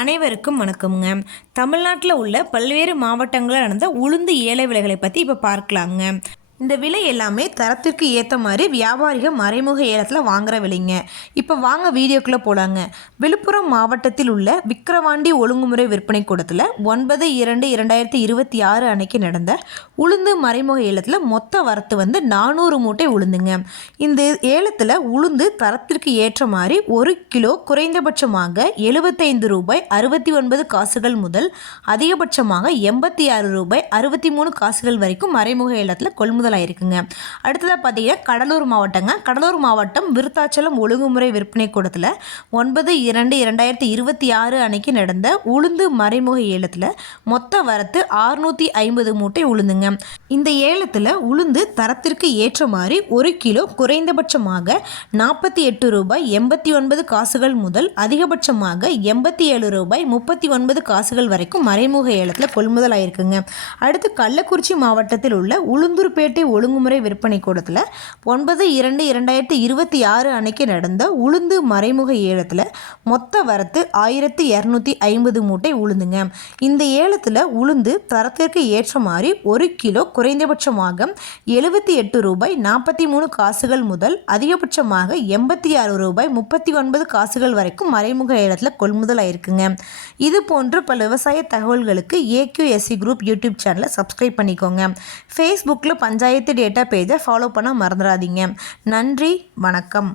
அனைவருக்கும் வணக்கம்ங்க. தமிழ்நாட்டில் உள்ள பல்வேறு மாவட்டங்களில் நடந்த உளுந்து ஏல விலைகளை பற்றி இப்போ பார்க்கலாங்க. இந்த விலை எல்லாமே தரத்திற்கு ஏற்ற மாதிரி வியாபாரிகள் மறைமுக ஏலத்தில் வாங்குற விலைங்க. இப்போ வாங்க வீடியோக்குள்ளே போகலாங்க. விழுப்புரம் மாவட்டத்தில் உள்ள விக்கிரவாண்டி ஒழுங்குமுறை விற்பனை கூடத்தில் 9/2/2026 அன்னைக்கு நடந்த உளுந்து மறைமுக ஏலத்தில் மொத்த வரத்து 400 மூட்டை உளுந்துங்க. இந்த ஏலத்தில் உளுந்து தரத்திற்கு ஏற்ற மாதிரி 1 கிலோ குறைந்தபட்சமாக ரூபாய் 75 முதல் அதிகபட்சமாக ரூபாய் 63 வரைக்கும் மறைமுக ஏலத்தில் கொள்முதல் இருக்குங்க. அடுத்ததாக பார்த்தீங்கன்னா கடலூர் மாவட்டங்க. கடலூர் மாவட்டம் விருத்தாச்சலம் ஒழுங்குமுறை விற்பனை கூடத்தில் 9/2/2026 அன்னைக்கு நடந்த உளுந்து மறைமுக ஏலத்தில் மொத்த வரத்து 650 மூட்டை உளுந்துங்க. இந்த ஏலத்தில் உளுந்து தரத்திற்கு ஏற்ற மாதிரி 1 கிலோ குறைந்தபட்சமாக ரூபாய் 48 முதல் அதிகபட்சமாக ரூபாய் 39 வரைக்கும் மறைமுக ஏலத்தில் கொள்முதல் ஆயிருக்குங்க. அடுத்து கள்ளக்குறிச்சி மாவட்டத்தில் உள்ள உளுந்தூர்பேட்டை ஒழுங்குமுறை விற்பனை கூடத்தில் 9/2/2026 அன்னைக்கு நடந்த உளுந்து மறைமுக ஏலத்தில் மொத்த வரத்து 1250 மூட்டை உளுந்துங்க. இந்த ஏலத்தில் உளுந்து தரத்திற்கு ஏற்ற மாதிரி 1 கிலோ குறைந்தபட்சமாக ரூபாய் 73 முதல் அதிகபட்சமாக ரூபாய் 39 வரைக்கும் மறைமுக ஏலத்தில் கொள்முதல் ஆயிருக்குங்க. இது போன்று பல விவசாய தகவல்களுக்கு AQSC குரூப் யூடியூப் சேனலை சப்ஸ்கிரைப் பண்ணிக்கோங்க. ஃபேஸ்புக்கில் பஞ்சாயத்து டேட்டா பேஜை ஃபாலோ பண்ண மறந்துடாதீங்க. நன்றி, வணக்கம்.